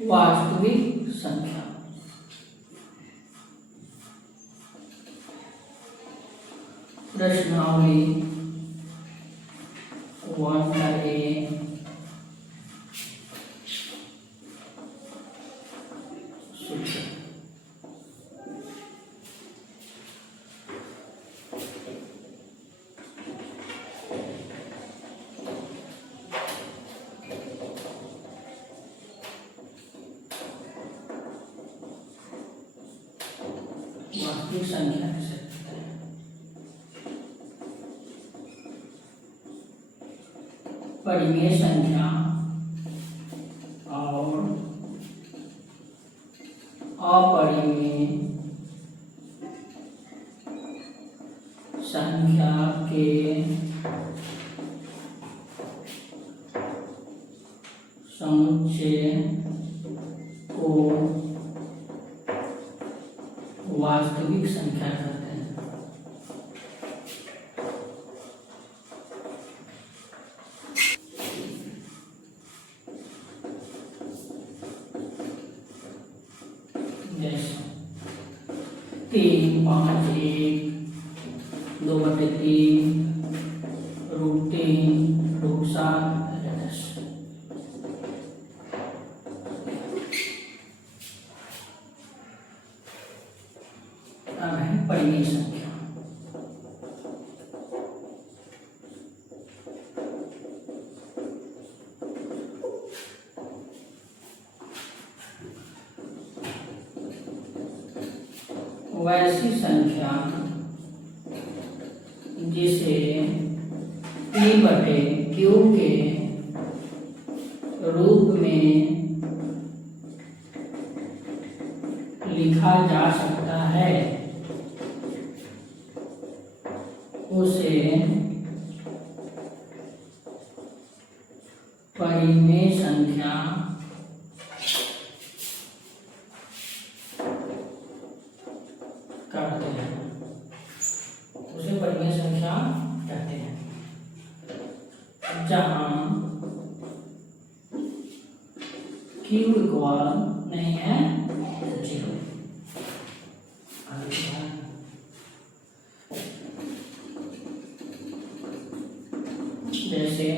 वास्तविक संख्या। प्रश्नावली 1A सूत्र। वास्तविक संख्या किसे कहते हैं? परिमेय संख्या और अपरिमेय संख्या के समुच्चय को वास्तविक संख्या कहते हैं। जैसे 3, 5, 1, 2/3, √3, √7, 10। अब है परिमेय संख्या। वैसी संख्या जिसे P/Q के रूप में लिखा जा सकता है उसे परिमेय संख्या कहते हैं। उसे परिमेय संख्या कहते हैं जहां Q इक्वल नहीं है 0। जैसे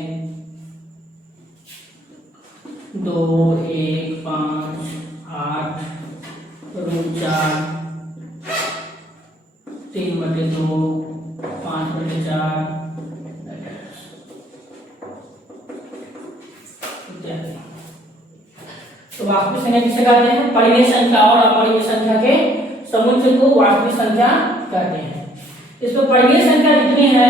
2, 1, 5, 8, √4, 3/2, 5/4 इत्यादि। तो वास्तविक संख्या किसे कहते हैं? परिमेय संख्या और अपरिमेय संख्या के समुच्चय को वास्तविक संख्या कहते हैं। इसमें परिमेय संख्या जितनी है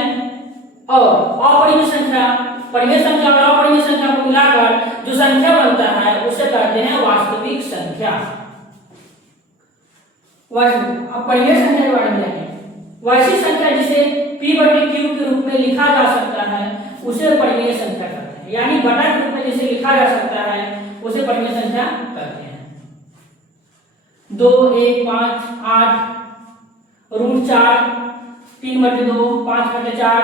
और अपरिमेय संख्या, परिमेय संख्या और अपरिमेय संख्या को मिलाकर जो संख्या बनता है उसे कहते हैं वास्तविक संख्या। परिमेय संख्या के बारे में जानिए। वैसी संख्या जिसे P/Q के रूप में लिखा जा सकता है उसे परिमेय संख्या कहते हैं। यानी बटा के रूप में जिसे लिखा जा सकता है उसे परिमेय संख्या कहते हैं। 2, 1, 5, 8, √4, 3/2, 5/4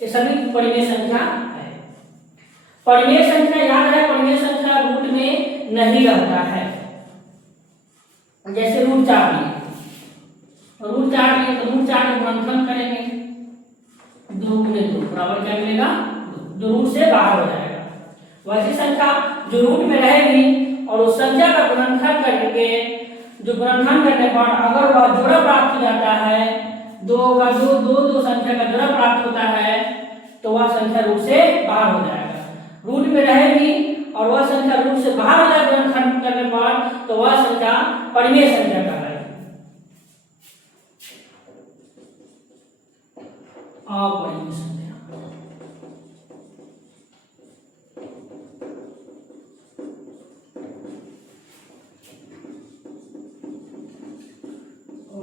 ये सभी परिमेय संख्या है। परिमेय संख्या याद है, परिमेय संख्या रूट में नहीं रहता है। जैसे √4 लिए तो √4 का गुणनफल करेंगे 2 × 2 बराबर क्या मिलेगा? जो रूट से बाहर हो जाएगा। वैसी संख्या जो रूट में रहेगी और उस संख्या का गुणनफल करके जो गुणनफल करने पर अगर वह जोड़ा प्राप्त हो जाता है, 2 का 2 संख्या का जोड़ा प्राप्त होता है तो वह संख्या रूट से बाहर हो जाएगा। रूट में रहेगी और वह संख्या रूट से बाहर हो जाएगा गुणनफल करने पर तो वह संख्या परिमेय संख्या कहलाएगी। अपरिमेय संख्या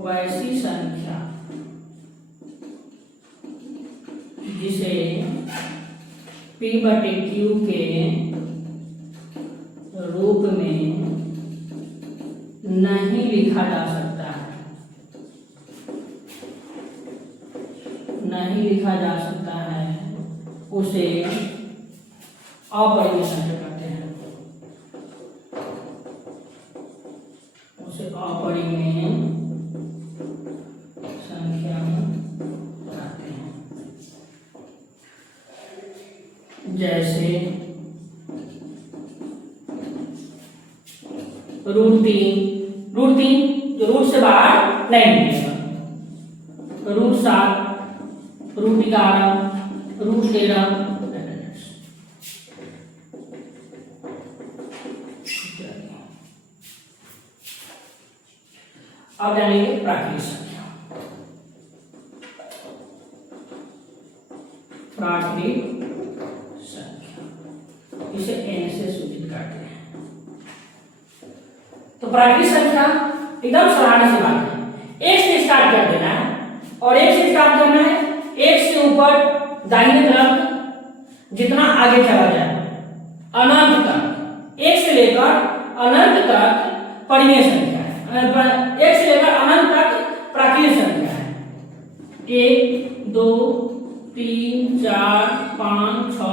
वैसी संख्या जिसे P/Q के रूप में नहीं लिखा जा सकता है, नहीं लिखा जा सकता है उसे अपरिमेय संख्या कहते हैं। जैसे √3 जो रूट से बाहर नहीं निकलेगा, √7 √11 √13। अब जानेंगे प्राकृतिक संख्या। प्राकृतिक संख्या इसे n से सूचित करते हैं। तो प्राकृतिक संख्या एकदम साधारण सी बात है, एक से स्टार्ट कर देना है और एक से स्टार्ट करना है, एक से ऊपर दाहिने तरफ जितना आगे चला जाए अनंत तक, एक से लेकर अनंत तक परिमेय संख्या है, एक से लेकर अनंत तक प्राकृतिक संख्या है। 1 2 3 4 5 6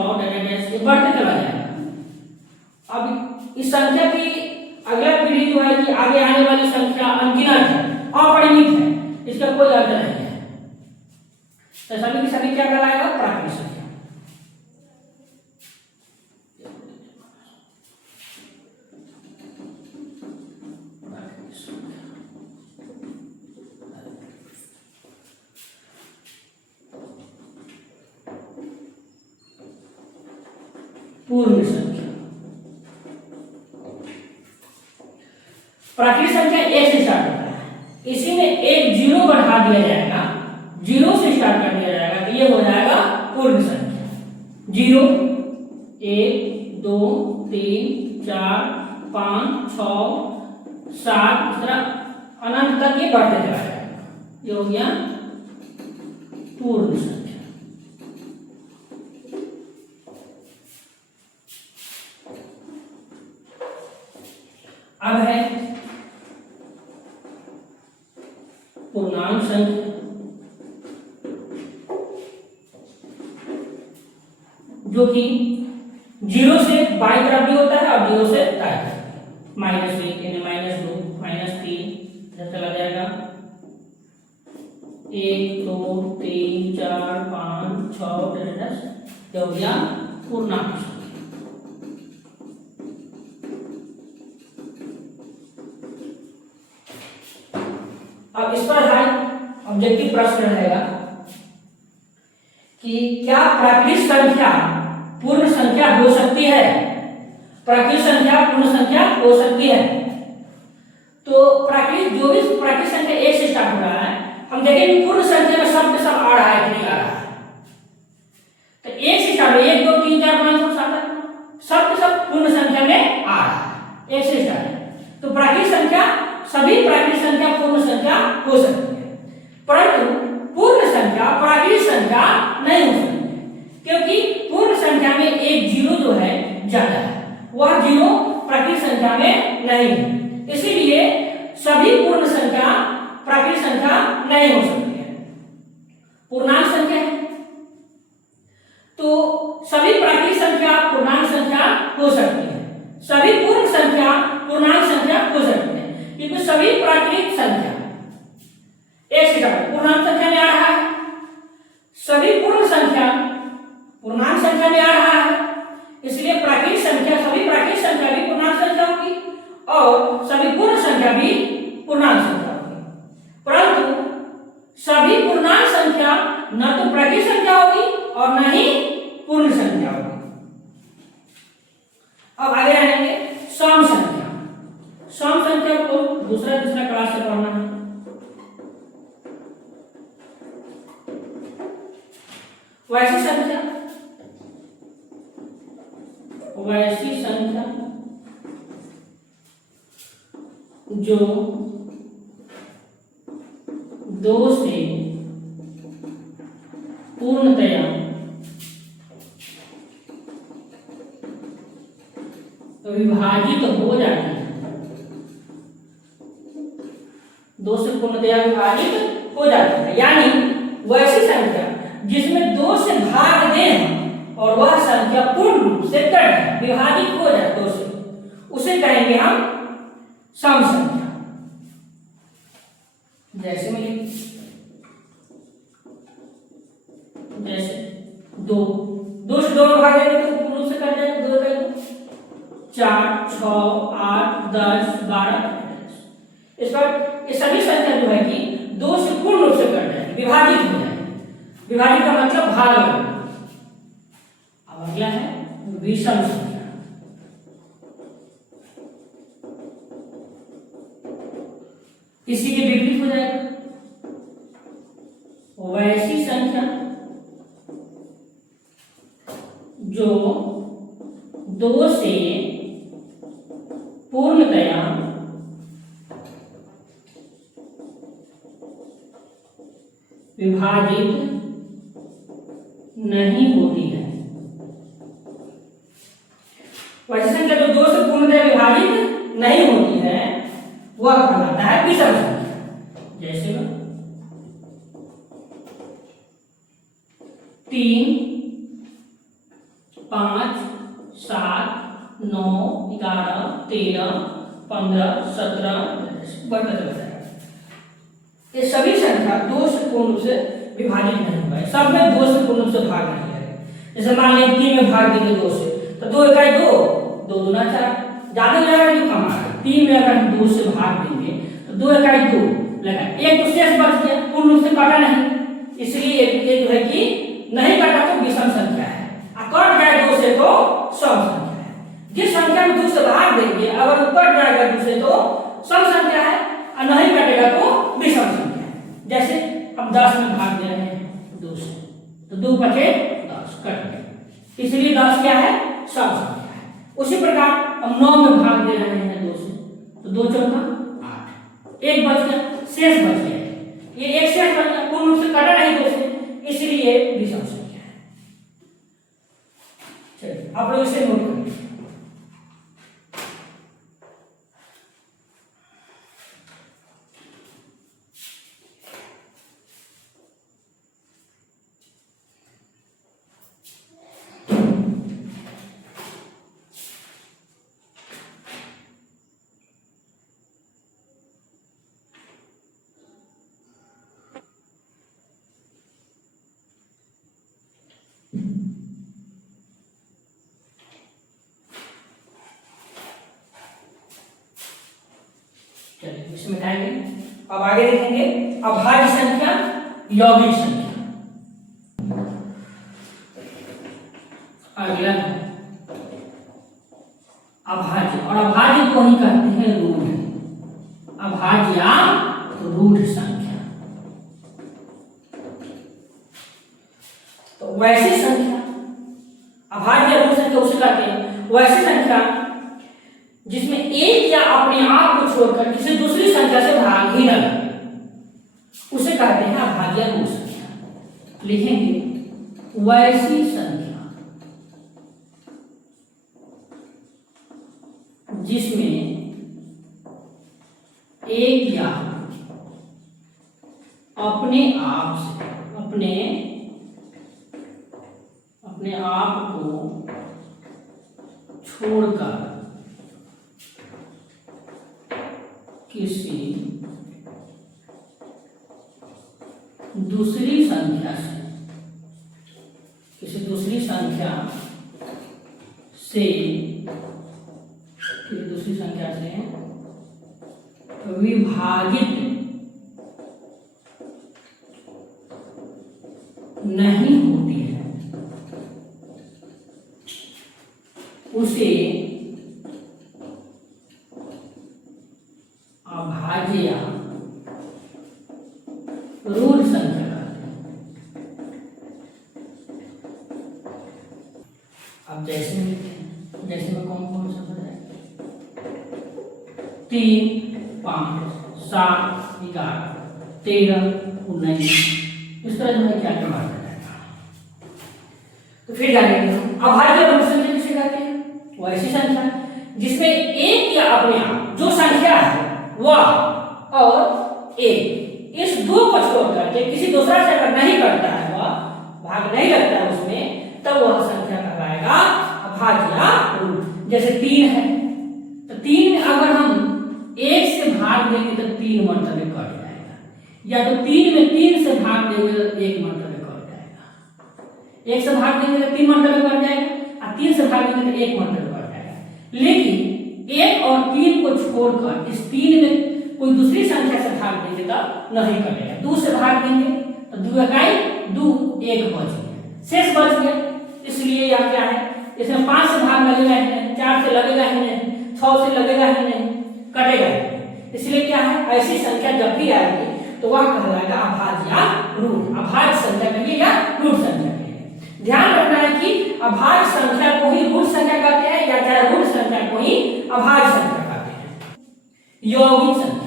ये बढ़ते चला जाएगा। अब इस संख्या की अगला पीढ़ी जो है कि आगे आने वाली संख्या अनगिनत है, अपरिमित है, इसका कोई अर्थ नहीं है। तो सभी की सभी क्या कहलाएगा? प्राकृतिक संख्या। पूर्ण संख्या। प्राकृतिक संख्या एक से स्टार्ट होता है, इसी में एक जीरो बढ़ा दिया जाएगा, जीरो से स्टार्ट कर दिया जाएगा, तो ये हो जाएगा पूर्ण संख्या। 0 1 2 3 4 5 6 7 इस तरह अनंत तक ये बढ़ते चला जाएगा, ये हो गया पूर्ण संख्या। अब है पूर्णांक संख्या, जो कि 0 से बाईं तरफ भी होता है और 0 से दाईं तरफ, -1 -2 -3 चला जाएगा, 1 2 3 4 5 6 10 हो गया पूर्णांक संख्या। अब इस पर ऑब्जेक्टिव प्रश्न रहेगा कि क्या प्राकृतिक संख्या पूर्ण संख्या हो सकती है? प्राकृतिक संख्या पूर्ण संख्या हो सकती है। तो प्राकृतिक जो भी प्राकृतिक संख्या एक से स्टार्ट हो रहा है, हम देखेंगे पूर्ण संख्या में सब के सब आ रहा है कि नहीं आ रहा है। तो एक से स्टार्ट 1 2 3 4 5 6 7 सब के सब पूर्ण संख्या में आ रहा है, एक से स्टार्ट। तो प्राकृतिक संख्या सभी प्राकृतिक संख्या पूर्ण संख्या हो सकती है, परंतु पूर्ण संख्या प्राकृतिक संख्या नहीं हो सकती, क्योंकि पूर्ण संख्या में एक जीरो जो है ज्यादा है, वह जीरो प्राकृतिक संख्या में नहीं है, इसीलिए सभी पूर्ण संख्या प्राकृतिक संख्या नहीं हो सकती है, पूर्णांक संख्या है। तो सभी प्राकृतिक संख्या पूर्णांक संख्या हो सकती है, सभी पूर्ण संख्या पूर्णांक संख्या हो सकती है, क्योंकि सभी प्राकृतिक संख्या एक से पूर्णांक संख्या में आ रहा है, सभी पूर्ण संख्या पूर्णांक संख्या में आ रहा है, इसलिए प्राकृतिक संख्या सभी प्राकृतिक संख्या भी पूर्णांक संख्या होगी और सभी पूर्ण संख्या भी पूर्णांक संख्या होगी, परंतु सभी पूर्णांक संख्या न तो प्राकृतिक संख्या होगी और न ही पूर्ण संख्या होगी। अब आगे आएंगे सम संख्या। सम संख्या को दूसरा क्लास से पढ़ना है। वैसी संख्या जो 2 से पूर्णतया विभाजित हो जाती है, 2 से पूर्णतया विभाजित हो जाती है, यानी वैसी संख्या जिसमें 2 से भाग दें और वह संख्या पूर्ण रूप से कट जाए, विभाजित हो जाए 2 से, उसे कहेंगे हम सम संख्या। जैसे में 2 से दो में भाग देंगे तो पूर्ण रूप से कट जाएगा, दो का दो, 4 6 8 10 12। इस पर ये सभी संख्या जो है कि दो से पूर्ण रूप से कट जाएगी, विभाजित हो जाएगी। विभाजित का मतलब भाग लगना। अब अगला है विषम संख्या। इसी के विपरीत हो जाएगा वैसी संख्या जो दो से पूर्णतया विभाजित नहीं होती है। वैसी संख्या जो दो से पूर्णतया विभाजित नहीं होती है वह कहलाता है विषम संख्या। जैसे 3 5 7 9 11 13 15 17 बढ़ता चलता है। ये सभी संख्या दो से पूर्ण रूप से विभाजित नहीं हुआ है, सब में दो से पूर्ण रूप से भाग नहीं है। जैसे मान लीजिए 3 में भाग देंगे 2 से तो 2 इकाई 2, 2 दूना 4, ज्यादा जाएगा जो कम आएगा। 3 में अगर हम 2 से भाग देंगे तो 2 इकाई 2 लगा, एक तो शेष बच गया, पूर्ण रूप से काटा नहीं, इसलिए ये जो है कि नहीं काटा तो विषम संख्या है। कट जाए 2 से तो सम संख्या है। जिस संख्या में 2 से भाग देंगे अगर वो कट जाएगा 2 से तो सम संख्या है, और नहीं कटेगा तो विषम संख्या है। जैसे अब 10 में भाग दे रहे हैं 2 से तो 2 बचे 10 कट गए, इसलिए 10 क्या है, सम संख्या है। उसी प्रकार हम 9 में भाग दे रहे हैं 2 से तो 2 चौका 8, एक बच गया, शेष बच गया, ये एक शेष बच गया, पूर्ण रूप से कटा नहीं 2 से, इसलिए विषम संख्या है। चलिए आप लोग इसे नोट करिए। चलिए इसमें आएंगे, अब आगे देखेंगे अभाज्य संख्या, यौगिक संख्या। अगला है अभाज्य, और अभाज्य को ही कहते हैं रूढ़। अभाज्य या रूढ़ संख्या। तो वैसी संख्या अभाज्य रूढ़ संख्या उसे कहते हैं वैसी संख्या जिसमें एक या अपने आप को छोड़कर किसी दूसरी संख्या से भाग ही न लगे, उसे कहते हैं अभाज्य रूढ़ संख्या। लिखेंगे वैसी संख्या जिसमें एक या अपने आप से अपने आप को छोड़कर किसी दूसरी संख्या से विभाजित नहीं होती है उसे अभाज्य रूढ़ संख्या कहते हैं। अब जैसे में कौन सा है 3 5 7 11 13 19, इस तरह जो है क्या क्या बात जाएगा। तो फिर जानेंगे अभाज्य रूढ़ संख्या किसे कहते हैं, वैसी संख्या जिसमें एक या अपने आप जो संख्या है वह और एक, इस दो को छोड़ करके किसी दूसरा से अगर नहीं करता है, वह भाग नहीं लगता है उसमें, तब वह संख्या कहलाएगा अभाज्य रूढ़। जैसे 3 है तो 3 अगर हम 1 से भाग देंगे तो 3 मर्तबे कट जाएगा, या तो 3 में 3 से भाग देंगे तो 1 मर्तबे कट जाएगा। 1 से भाग देंगे तो 3 मरतबे बढ़ जाएगा, और 3 से भाग देंगे तो 1 मरतबे बढ़ जाएगा। लेकिन 1 और 3 को छोड़कर इस 3 में कोई दूसरी संख्या से भाग देंगे तो नहीं कटेगा। 2 से भाग देंगे तो 2 इकाई 2, 1 बच गया, शेष बच गया। इसलिए यह क्या है, इसमें 5 से भाग लगेगा ही नहीं, 4 से लगेगा ही नहीं, 6 से लगेगा ही नहीं, कटेगा ही नहीं। इसलिए क्या है, ऐसी संख्या जब भी आएगी तो वह कहलाएगा अभाज्य या रूट। अभाज्य संख्या कहिए या रूट संख्या कहिए। ध्यान रखना है कि अभाज्य संख्या को ही रूट संख्या कहते हैं, या चाहे रूट संख्या को ही अभाज्य संख्या कहते हैं। यौगिक संख्या,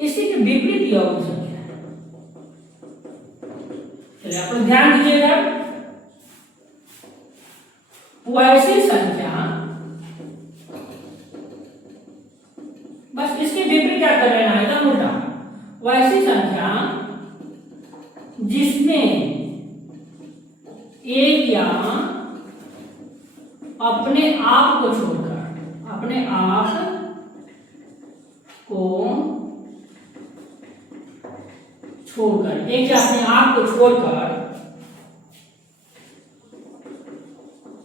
इसी के विपरीत यौगिक संख्या है। चलिए आप लोग ध्यान दीजिएगा, वैसी संख्या, बस इसके विपरीत क्या कर लेना है, एकदम उल्टा। वैसी संख्या जिसमें एक या अपने आप को छोड़कर, अपने आप को छोड़कर, एक या अपने आप को छोड़कर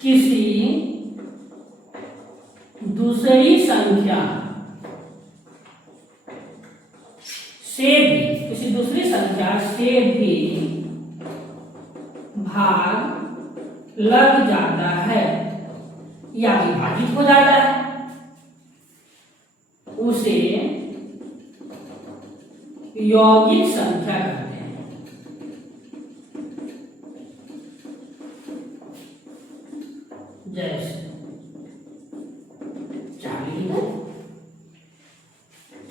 किसी दूसरी संख्या से भी, किसी दूसरी संख्या से भी भाग लग जाता है या विभाजित हो जाता है, उसे यौगिक संख्या कहते हैं। जैसे 40,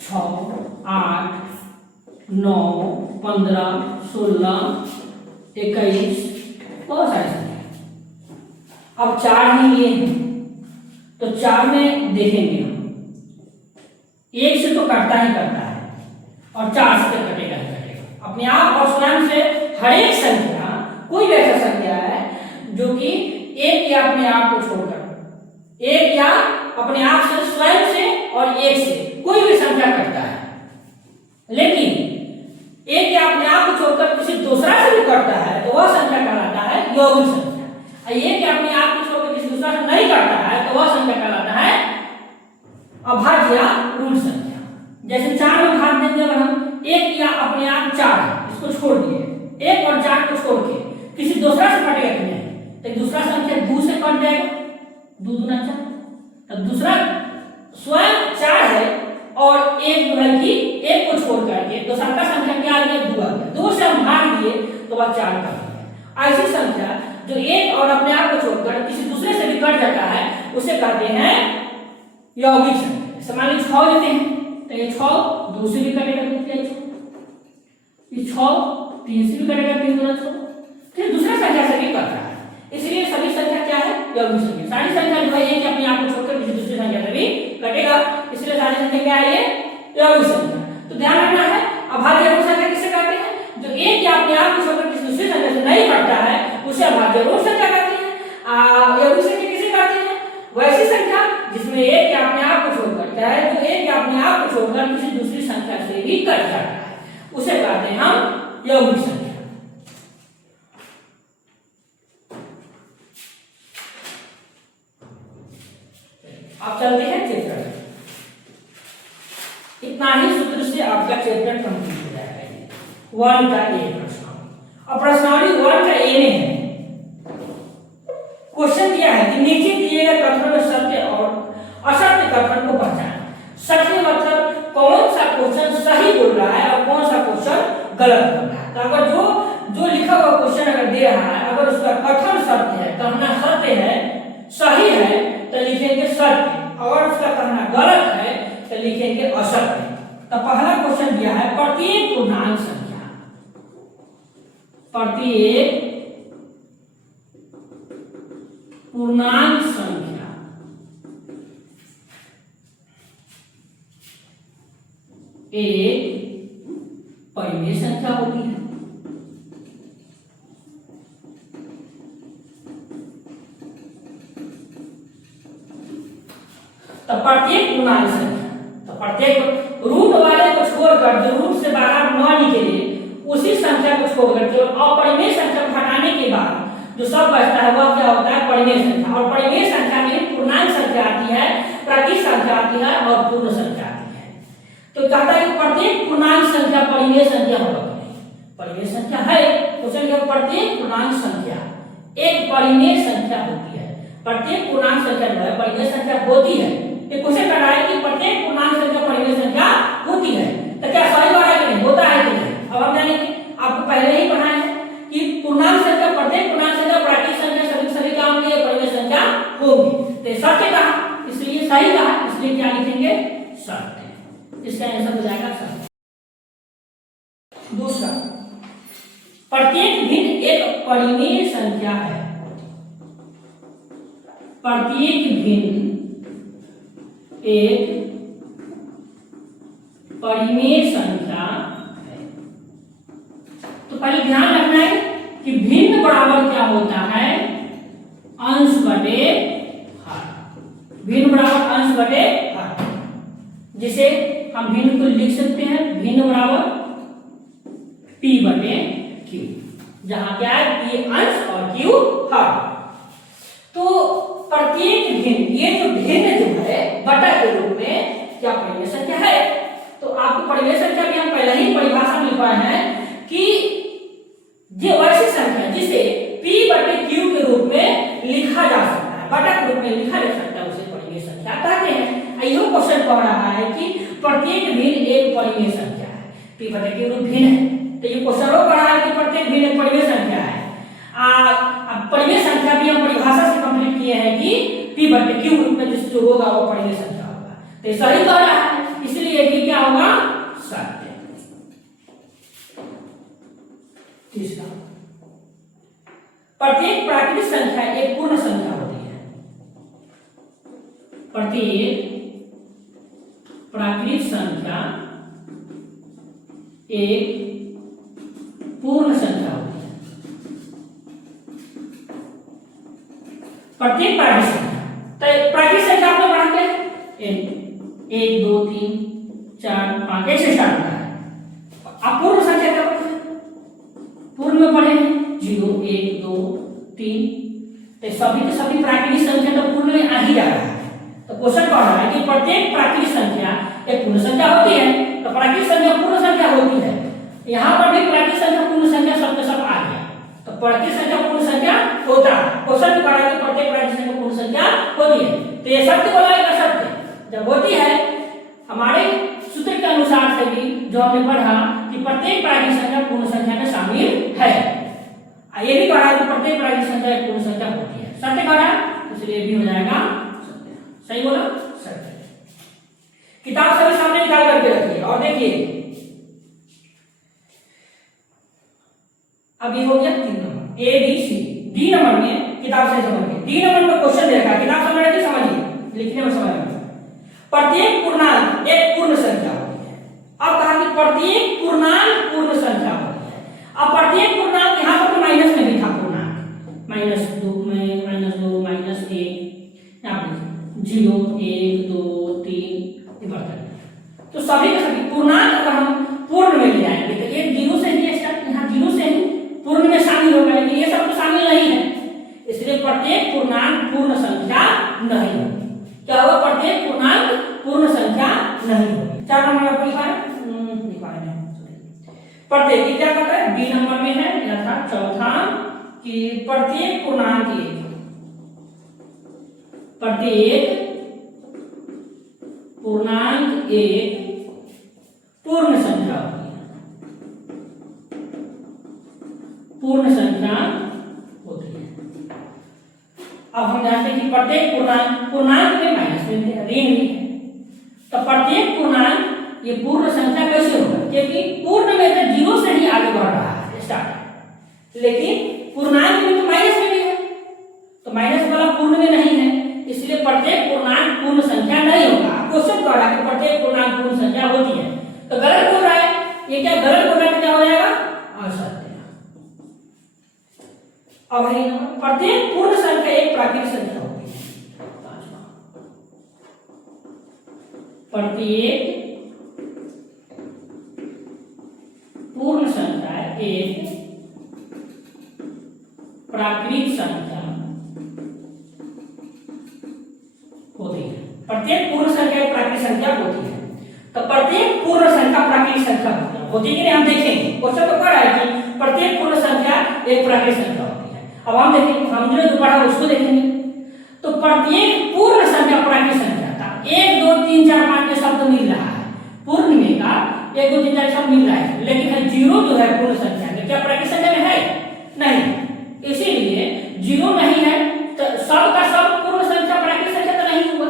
6, 8, 9, 15, 16, 21, बहुत सारे संख्या। अब 4 ही लिए हैं तो 4 में देखेंगे हम, 1 से तो कटता ही करता है और 4 से तो कटेगा ही कटेगा। अपने आप और स्वयं से हर एक संख्या, कोई भी ऐसा संख्या है जो कि 1 या अपने आप को छोड़कर, 1 या अपने आप से, स्वयं से और 1 से कोई भी संख्या कटता है। लेकिन 1 या अपने आप को छोड़कर किसी दूसरा से भी कटता है तो वह संख्या कहलाता है यौगिक संख्या। और 1 या अपने आप को छोड़कर किसी दूसरा से नहीं कटता है तो वह संख्या कहलाता है अभाज्य या रूट संख्या। जैसे 4 में भाग देंगे अगर हम, 1 या अपने आप 4 है, इसको छोड़ दिए, 1 और 4 को छोड़ के किसी दूसरा से कटेगा कि नहीं, तो दूसरा संख्या 2 से कट जाएगा, 2 दूना 4, तो दूसरा स्वयं 4 है और 1 जो है कि 1 को छोड़ करके दूसरा का संख्या क्या आ गया, 2 आ गया। 2 से हम भाग दिए तो वह 4 का गया। ऐसी संख्या जो 1 और अपने आप को छोड़कर किसी दूसरे से भी कट जाता है उसे कहते हैं यौगिक संख्या। मान लीजिए 6 लेते हैं तो ये 6 2 से भी कटेगा, 2 के 6, ये 6 3 से भी कटेगा, 3 गुना 6, फिर दूसरा संख्या से भी कट रहा है। इसलिए सभी संख्या क्या है, यौगिक संख्या। सारी संख्या जो है 1 अपने आप को छोड़कर किसी दूसरी संख्या से भी कटेगा, इसलिए सारी संख्या क्या है, ये यौगिक संख्या। तो ध्यान रखना है, अभाज्य रूट संख्या किसे कहते हैं, जो 1 या अपने आप को छोड़कर किसी दूसरी संख्या से नहीं कटता है उसे अभाज्य रूट संख्या कहते हैं। यौगिक संख्या किसे कहते हैं, वैसी संख्या जिसमें 1 या अपने आप को छोड़कर, चाहे जो 1 या अपने आप को छोड़कर किसी दूसरी संख्या से भी कट जाता है उसे कहते हैं हम यौगिक संख्या। अब चलते हैं चैप्टर, इतना ही सूत्र से आपका चैप्टर कंप्लीट हो जाएगा। 1 का ए प्रश्न, अब प्रश्नावली 1 का ए में है, क्वेश्चन दिया है कि नीचे दिए गए कथनों में सत्य और असत्य कथन को पहचानें। सत्य मतलब कौन सा क्वेश्चन सही बोल रहा है और कौन सा क्वेश्चन गलत बोल रहा है। तो अगर जो लिखा हुआ क्वेश्चन अगर दे रहा है, अगर उसका कथन सत्य है, कहना सत्य है, सही है तो लिखेंगे सत्य, अगर उसका कहना गलत है तो लिखेंगे असत्य। तो पहला क्वेश्चन दिया है प्रत्येक पूर्णांक संख्या, प्रत्येक पूर्णांक संख्या एक परिमेय संख्या होती है। तो प्रत्येक पूर्णांक संख्या, तो प्रत्येक रूट वाले को छोड़कर जो रूट से बाहर न निकले उसी उसी संख्या को छोड़कर केवल अपरिमेय संख्या को हटाने के बाद जो सब बचता है वह क्या होता है, परिमेय संख्या। और परिमेय संख्या में पूर्णांक संख्या आती है, प्राकृत संख्या आती है और पूर्ण संख्या आती है। तो कहता है कि प्रत्येक पूर्णांक संख्या परिमेय संख्या होगा कि नहीं? परिमेय संख्या है, क्वेश्चन क्या, प्रत्येक पूर्णांक संख्या एक परिमेय संख्या होती है। प्रत्येक पूर्णांक संख्या जो है परिमेय संख्या होती है। ये क्वेश्चन कर रहा है कि प्रत्येक पूर्णांक संख्या परिमेय संख्या होती है, तो क्या सही बात है कि नहीं, होता है कि नहीं? अब हम जानेंगे, आपको पहले ही पढ़ाया है कि पूर्णांक संख्या, प्रत्येक पूर्णांक संख्या प्राकृत संख्या सभी क्या होंगे, परिमेय संख्या होगी। तो सत्य कहा, इसलिए सही कहा, इसलिए क्या लिखेंगे, सत्य। इसका आंसर हो जाएगा सत्य। दूसरा, प्रत्येक भिन्न एक परिमेय संख्या है। प्रत्येक भिन्न एक परिमेय संख्या है। तो पहले ध्यान रखना है कि भिन्न बराबर क्या होता है, अंश बटे हर। भिन्न बराबर अंश बटे हर, जिसे हम भिन्न को लिख सकते हैं भिन्न बराबर p बटे q, जहां क्या है p अंश और q हर। तो प्रत्येक भिन्न, ये जो भिन्न जो है बटा के रूप में क्या परिमेय संख्या है। तो आपको परिमेय संख्या भी हम पहले ही परिभाषा में पढ़ा है कि जो वैसी संख्या जिसे p बटे q के रूप में लिखा जा सकता है, बटा के रूप में लिखा जा सकता है, उसे परिमेय संख्या कहते हैं। यही क्वेश्चन पढ़ रहा है कि प्रत्येक भिन्न एक परिमेय संख्या है, p बटे q रूप भिन्न है। तो ये क्वेश्चन और पढ़ा है कि प्रत्येक भिन्न एक परिमेय संख्या है। अब परिमेय संख्या भी हम परिभाषा से कंप्लीट किए हैं कि p बटे q रूप में जो होगा वो परिमेय संख्या होगा। तो सही कह रहा है, इसलिए भी क्या होगा, सत्य। तीसरा, प्रत्येक प्राकृत संख्या एक पूर्ण संख्या होती है। प्रत्येक प्राकृत संख्या एक पूर्ण संख्या होती है। प्रत्येक प्राकृत संख्या, तो प्राकृत संख्या आपने पढ़ा के 1 2 3 4 5 ऐसे स्टार्ट होता है। आप पूर्ण संख्या क्या पढ़े, पूर्ण में पढ़े 0 1 2 3, तो सभी प्राकृतिक संख्या तो पूर्ण में आ ही जा रहा है। तो क्वेश्चन पढ़ रहा है कि प्रत्येक प्राकृतिक संख्या एक पूर्ण संख्या होती है। तो प्राकृतिक संख्या पूर्ण संख्या होती है, यहाँ पर भी प्राकृतिक संख्या पूर्ण संख्या सब के सब आ गया। तो प्राकृतिक संख्या पूर्ण संख्या होता है, क्वेश्चन पढ़ रहा है कि प्रत्येक प्राकृतिक संख्या पूर्ण संख्या होती है। तो ये सत्य बोला है, सत्य जब होती है, हमारे सूत्र के अनुसार से भी जो हमने पढ़ा कि प्रत्येक प्राकृतिक संख्या पूर्ण संख्या में शामिल है। ये भी पढ़ा कि प्रत्येक प्राकृतिक संख्या एक पूर्ण संख्या होती है, सत्य पढ़ा, इसलिए भी हो जाएगा सत्य। सही बोला, सत्य। किताब सभी सामने निकाल करके रखिए और देखिए, अब ये हो गया 3 number A B C. D number में किताब से समझिए, डी नंबर में क्वेश्चन दे रखा है, किताब समझ रहे समझिए, लिखने में समझ रहे। प्रत्येक पूर्णांक एक पूर्ण संख्या होती है। अब कहा कि प्रत्येक पूर्णांक पूर्ण संख्या होती है। अब प्रत्येक पूर्णांक, यहां पर तो माइनस में भी था पूर्णांक, -2 में -2 -1, यहाँ पे 0 1 2 3 ये बढ़ता है। तो सभी के सभी पूर्णांक अगर हम पूर्ण में ले जाएंगे तो ये 0 से ही स्टार्ट, यहाँ 0 से ही पूर्ण में शामिल होगा, लेकिन ये सब तो शामिल नहीं है, इसलिए प्रत्येक पूर्णांक पूर्ण संख्या नहीं होगी। क्या होगा, प्रत्येक पूर्णांक पूर्ण संख्या नहीं होगी। 4 नंबर आपको लिखा है, प्रत्येक क्या करता है, बी नंबर में है यथा चौथा कि प्रत्येक पूर्णांक एक, प्रत्येक पूर्णांक एक पूर्ण संख्या होती है, पूर्ण संख्या होती है। अब हम जानते हैं कि प्रत्येक पूर्णांक में माइनस में ऋण भी है, तो प्रत्येक पूर्णांक ये पूर्ण संख्या कैसे होगा, क्योंकि पूर्ण में तो 0 से ही आगे बढ़ रहा है स्टार्ट, लेकिन पूर्णांक में तो माइनस में भी है, तो माइनस वाला पूर्ण में नहीं है, इसलिए प्रत्येक पूर्णांक पूर्ण संख्या नहीं होगा। क्वेश्चन कह रहा है कि प्रत्येक पूर्णांक पूर्ण संख्या होती है, तो गलत बोल रहा है, ये क्या गलत बोल रहा है, क्या हो जाएगा, असत्य। अब प्रत्येक पूर्ण संख्या एक प्राकृतिक संख्या होती है। प्रत्येक पूर्ण संख्या एक प्राकृत संख्या होती है। प्रत्येक पूर्ण संख्या एक प्राकृत संख्या होती है। तो प्रत्येक पूर्ण संख्या प्राकृत संख्या होती है कि नहीं, हम देखेंगे। क्वेश्चन तो पढ़ा है कि प्रत्येक पूर्ण संख्या एक प्राकृत संख्या होती है। अब हम देखेंगे, हमने जो पढ़ा उसको देखेंगे। तो प्रत्येक पूर्ण संख्या प्राकृत संख्या था। 1 2 3 4 5 के शब्द मिल रहा है पूर्ण में का 1 2 3 4 शब्द मिल रहा है, लेकिन जीरो जो है पूर्ण संख्या में क्या प्राकृत संख्या में है? नहीं। इसीलिए जीरो नहीं है तो सब का सब पूर्ण संख्या प्राकृत संख्या तो नहीं हुआ,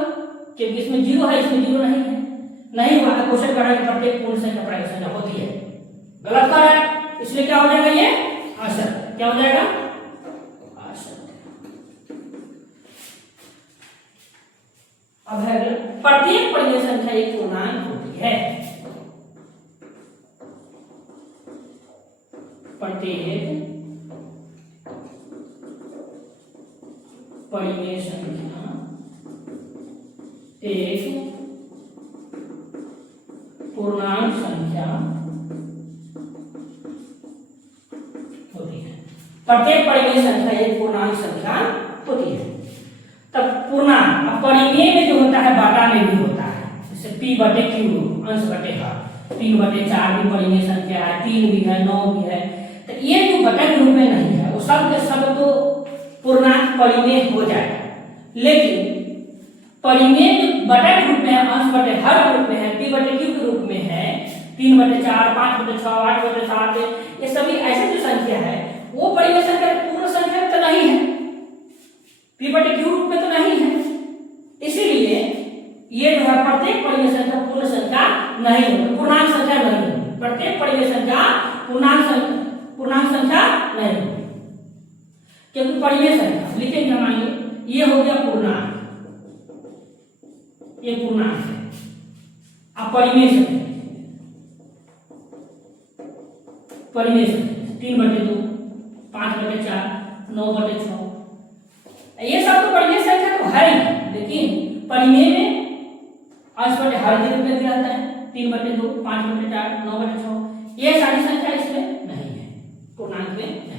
क्योंकि इसमें जीरो है, इसमें जीरो नहीं है। नहीं हुआ। क्वेश्चन कर रहा है कि प्रत्येक पूर्ण संख्या प्राकृत संख्या होती है, गलत कर रहा है। इसलिए क्या हो जाएगा? ये असत्य। क्या हो जाएगा? असत्य। अब है प्रत्येक परिमेय संख्या एक पूर्णांक होती है। प्रत्येक परिमेय संख्या एक पूर्णांक संख्या होती है। प्रत्येक परिमेय संख्या एक पूर्णांक संख्या होती है। तब पूर्णांक, अब परिमेय में जो होता है बाटा में भी होता है, जैसे p बटे q अंश बटे हर, 3/4 भी परिमेय संख्या है, 3 भी है, 9 भी है। तो ये जो बटा के रूप में नहीं है वो सब के सब तो पूर्णांक परिमेय हो जाएगा, लेकिन परिमेय बटा के रूप में है, अंश बटे हर के रूप में है, p बटे q के रूप में है, 3/4 5/6 8/7, ये सभी ऐसे जो संख्या है वो परिमेय संख्या पूर्ण संख्या तो नहीं है, p बटे q रूप में तो नहीं है। इसीलिए ये जो है प्रत्येक परिमेय संख्या पूर्ण संख्या नहीं होगी, पूर्णांक संख्या नहीं होगी। प्रत्येक परिमेय संख्या पूर्णांक संख्या नहीं होगी, क्योंकि परिमेय संख्या लिखेंगे मान लीजिए ये हो गया पूर्णांक, ये पूर्णांक है। अब परिमेय संख्या 3/2 5/4 9/6, ये सब तो परिमेय संख्या तो है ही, लेकिन परिमेय में अंश बटे हर के रूप में भी आता है, 3/2 5/4 9/6, ये सारी संख्या इसमें नहीं है, पूर्णांक में नहीं है।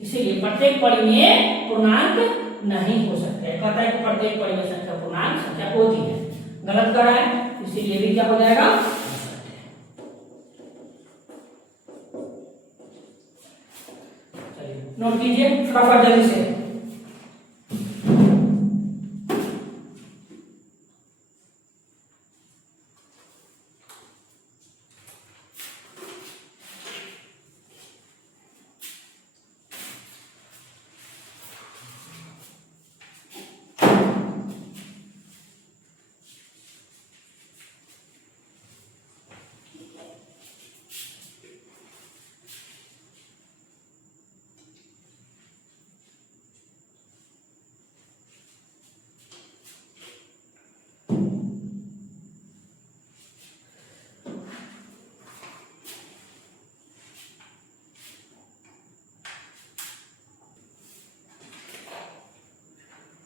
इसीलिए प्रत्येक परिमेय पूर्णांक नहीं हो सकते। कहता है कि प्रत्येक परिमेय संख्या पूर्णांक संख्या होती है, गलत कर रहा है। इसीलिए भी क्या हो जाएगा? चलिए नोट कीजिए फटाफट जल्दी से।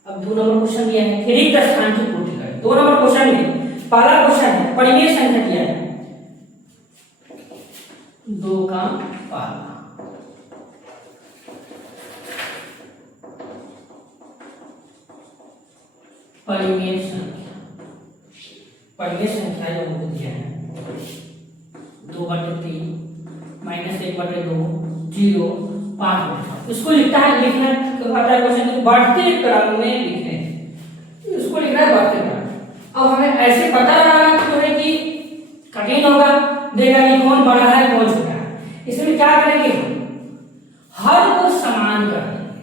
अब 2 नंबर क्वेश्चन दिया है, रिक्त स्थान की पूर्ति करें। 2 नंबर क्वेश्चन में पहला क्वेश्चन है परिमेय संख्या दिया है 2 का पाला, परिमेय संख्या जो हमको दिया है 2/3 -1/2 0 5। इसको लिखना कहता है क्वेश्चन बढ़ते क्रम में लिखने, इसको लिखना है बढ़ते क्रम। अब हमें ऐसे पता लगाना तो है कि कठिन होगा, देगा कि कौन बड़ा है कौन छोटा है। इसमें क्या करेंगे? हर को समान कर देंगे।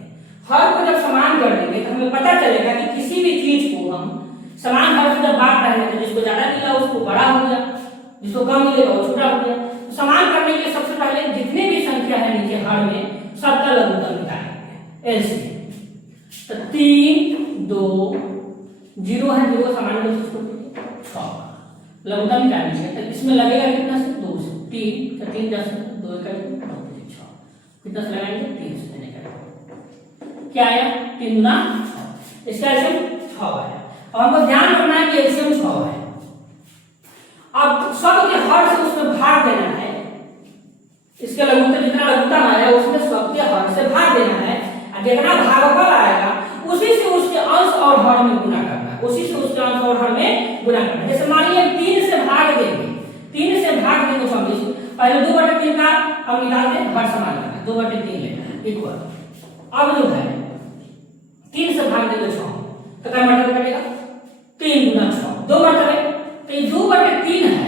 हर को जब समान कर देंगे तो हमें पता चलेगा कि किसी भी चीज को हम समान हर से जब बांट रहे हैं तो जिसको ज्यादा मिला उसको बड़ा हो गया, जिसको कम मिलेगा वो छोटा हो गया। समान करने के सबसे पहले जितने भी संख्या है नीचे हर में सबका लघुत्तम निकालेंगे। ऐसे तो 3 2 0 है, 0 समान में 6 लघुत्तम निकालेंगे तो इसमें लगेगा कितना से 2 से 3 तो 3 10 2 का 6 कितना से लगाएंगे 3 से देने का क्या आया 3 गुना 6, इसका एलसीएम 6 आया। अब हमको ध्यान रखना है कि एलसीएम 6 है। अब सब के हर से उसमें भाग देना है इसके लघुत्तम जितना लघुत्तम आया उसमें सबके हर से भाग देना है, और जितना भागफल आएगा उसी से उसके अंश और हर में गुना करना है, उसी से उसके अंश और हर में गुना करना है। जैसे मान लिया 3 से भाग देंगे, 3 से भाग देंगे 26, पहले 2/3 का हम निकालते हैं, हर समान लेना है, 2/3 लेना है इक्वल। अब जो है 3 से भाग देंगे 6, तो क्या मतलब कटेगा 3 गुना 6, 2 मतलब, तो ये 2/3 है,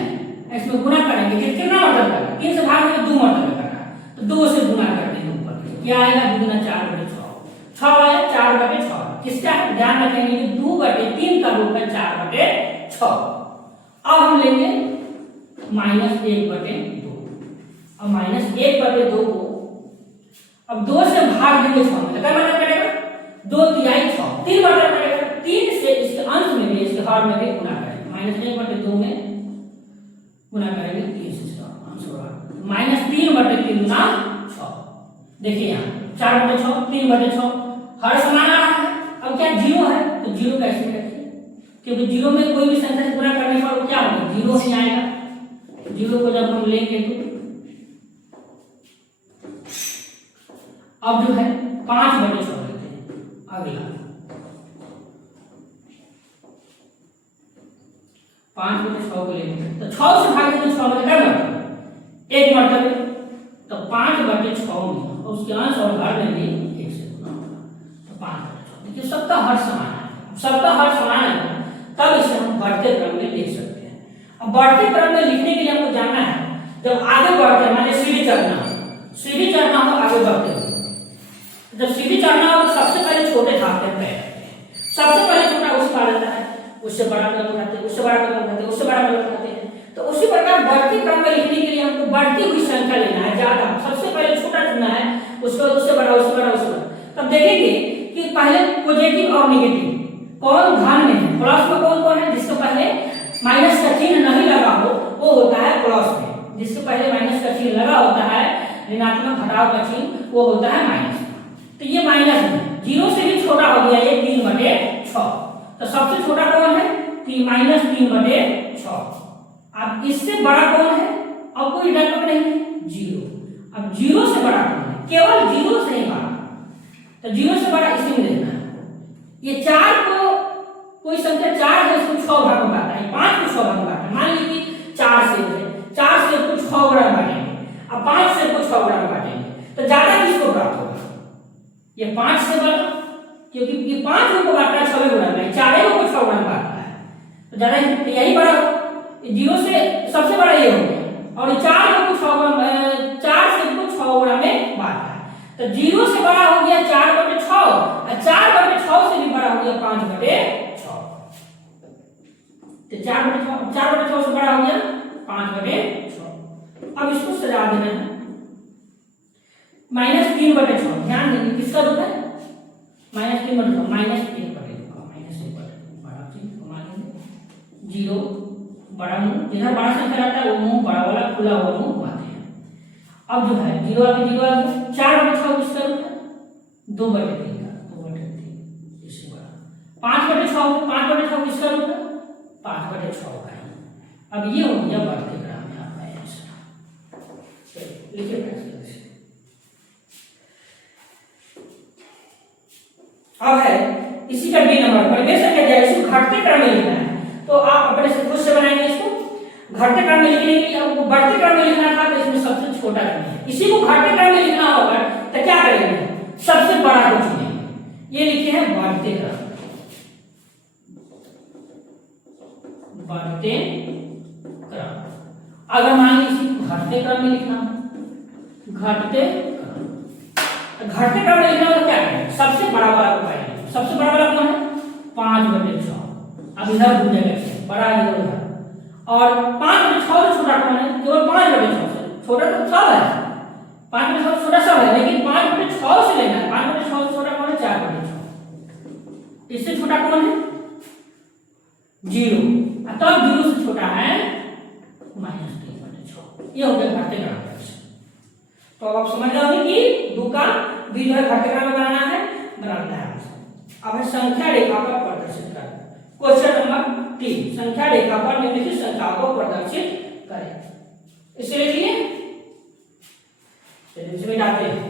इसमें गुना करेंगे कितना मतलब करेगा, 3 से भाग देंगे 2 मतलब करना, तो 2 से गुना कर देंगे ऊपर, क्या आएगा 2 गुना 4/6, 6 आया 4/6, किसका ध्यान रखेंगे कि 2/3 का रूप है 4/6। अब हम लेंगे -1/2, अब -1/2 को अब 2 से भाग देंगे 6 में, क्या मतलब करेगा 2 तिहाई 6, 3 मतलब करेगा 3 से इसके अंश में भी इसके हर में भी गुना करेंगे, -1/2 में गुना करेंगे 3 से इसका अंश होगा -3/3 गुना 6। देखिए यहाँ 4/6, 3/6, हर समान आ रहा है। अब क्या 0 है तो 0 कैसे रखिए, क्योंकि 0 में कोई भी संख्या से गुना करने पर क्या होगा 0 ही आएगा। 0 को जब हम लेंगे तो अब जो है 5/6 लेते हैं, अगला 5/6 को लेंगे तो 6 से भाग देंगे 6 में क्या मतलब 1 मतलब, तो 5/6 में उसके अंश और हर में भी 1 से गुना होगा, तो 5/6। देखिए सबका हर समान है, सबका हर समान है, तब इसे हम बढ़ते क्रम में लिख सकते हैं। अब बढ़ते क्रम में लिखने के लिए हमको जानना है, जब आगे बढ़ते हैं मान सीढ़ी चढ़ना हो आगे बढ़ते हो, जब सीढ़ी चढ़ना हो तो सबसे पहले छोटे ढालते हैं पैर, सबसे पहले छोटा उस पा लेता है, उससे बड़ा कदम उठाते हैं, उससे बड़ा कदम उठाते हैं, उससे बड़ा कदम उठाते हैं। तो उसी प्रकार बढ़ते क्रम में लिखने के लिए हमको बढ़ती हुई संख्या लेना है, ज्यादा सबसे पहले छोटा चुनना है, उसके बाद उससे बड़ा, उससे बड़ा, उससे बड़ा। तब देखेंगे कि पहले पॉजिटिव और नेगेटिव कौन घन में है, प्लस में कौन कौन है, जिसके पहले माइनस का चिन्ह नहीं लगा हो वो होता है प्लस में, जिसके पहले माइनस का चिन्ह लगा होता है ऋणात्मक घटाव का चिन्ह वो होता है माइनस। तो ये माइनस में 0 से भी छोटा हो गया ये 3/6, तो सबसे छोटा कौन है -3/6। अब इससे बड़ा कौन है, अब कोई ऋणात्मक नहीं है 0। अब 0 से बड़ा कौन है, केवल 0 से ही बड़ा, तो 0 से बड़ा इसी में देखना है। ये 4 को कोई संख्या 4 है इसको 6 भाग में बांटा है, 5 को 6 भाग में बांटा है, मान लीजिए 4 से है, 4 से को 6 गुणा बांटेंगे, अब 5 से को 6 गुणा बांटेंगे तो ज्यादा किसको प्राप्त होगा, ये 5 से बड़ा, क्योंकि ये 5 को बांटा है 6 गुणा में, 4 को 6 गुणा बांटा है तो ज्यादा यही बड़ा, 0 से सबसे बड़ा ये हो गया, और 4 को 6 गुणा, 4 से को 6 गुणा में बांटा है, तो 0 से बड़ा हो गया 4/6 और 4/6 से भी बड़ा हो गया 5/6, तो 4/6 से बड़ा हो गया 5/6। अब इसको सजा देना है -3/6, ध्यान देंगे किसका रूप है -3/6, -1/2, जीरो बड़ा मुंह, जिधर बड़ा संख्या रहता है वो मुंह बड़ा वाला खुला हुआ मुंह घुमाते हैं। अब जो है 0 आगे 0 आगे 4/6 किसका रूप है 2/3 का, 2/3 इससे बड़ा, 5/6 किसका रूप है 5/6 का है। अब ये हो गया बढ़ते क्रम में आपका आंसर, लिखिए कैसे। अब है इसी का डी नंबर पर बेशक क्या जाए, इसको घटते क्रम में लिखना है, तो आप अपने से खुद से बनाएंगे इसको। घटते क्रम में लिखने के लिए आपको बढ़ते क्रम में लिखना था तो इसमें सबसे छोटा चुनिए, इसी को घटते क्रम में लिखना होगा तो क्या करेंगे सबसे बड़ा को चुनेंगे, ये लिखे हैं बढ़ते क्रम, बढ़ते क्रम। अगर मान लीजिए घटते क्रम में लिखना हो, घटते क्रम में लिखना हो तो क्या करेंगे सबसे बड़ा वाला को पाएंगे, सबसे बड़ा वाला कौन है 5/6, अब इधर भूल जाएगा बड़ा इधर उधर, और 5/6 से छोटा कौन है केवल 5/6 से छोटा तो सब है, 5/6 से छोटा सब है, लेकिन 5/6 से लेना है, 5/6 से छोटा कौन है 4/6, इससे छोटा कौन है 0, तब 0 से छोटा है -3/6, ये हो गया घटते क्रम। तो अब आप समझ रहे होंगे कि 2 का भी जो है घटते क्रम में बनाना है, बनाना है। अब है संख्या रेखा पर प्रदर्शित करें, क्वेश्चन नंबर 3, संख्या रेखा पर निम्नलिखित संख्याओं को प्रदर्शित करें। इसे लिखिए चलिए इसमें डालते हैं